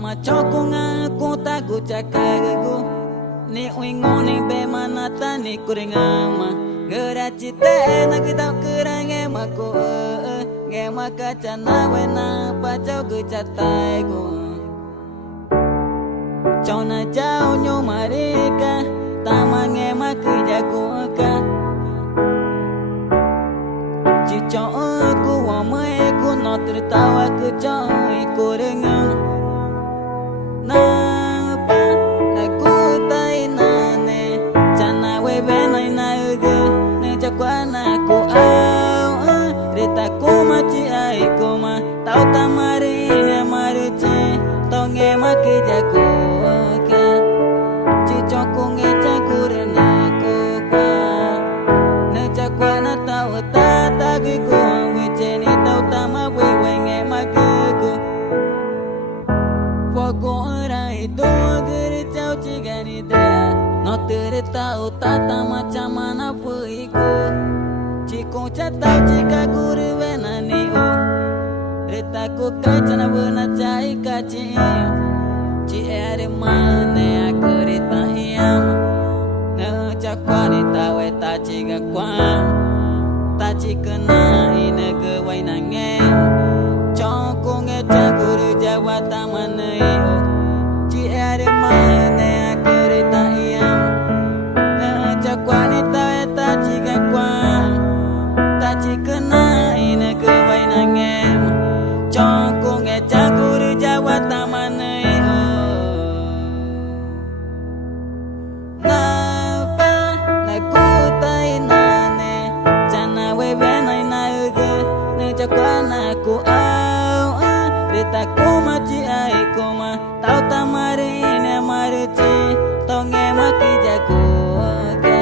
Tama choko ngaku tagu cakagu ni uingo ni be manata ni kuringama gera cite na kita kerange mako ngema kaca na wena pacau gecatai go chona jauh nyo marika tama ngema kejagu ka cico aku wame ku no tertawa ke coy kurengam napa aku tai nane cana webe nai naga ne cakwana ku au rita ku maci ai kuma tau tamari ne maruci tau ngema kejagu ka cico ku ngeca kurena ku pa ne cakwana tau tata gigu weceni tau tama wewe ngema gigu fogo rai do gere chau chigani da no tere tau tata macam mana puiku Ciko catau cika guru wenani o reta ku kacana bena cai kaci ci ere mane aku reta iam ne cakwani tawe ta cika kwam ta cikena ine ke wainange coko ngeca guru jawa tamane o ci ere mane aku reta iam ne cakwani tawe ta cika kwam ta cikena ine ke wainange coko ngeca guru jawa tamane o napa naku tai nane cana webe nai naga ne cakwana ku au rita ku maci ai kuma tau tamari ne maruci tau ngema kijaku ka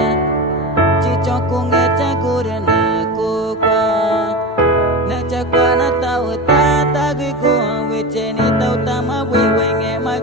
cico ku ngeca gurena ku kwa ne cakwana tau tata giku weceni tau tama wewe ngema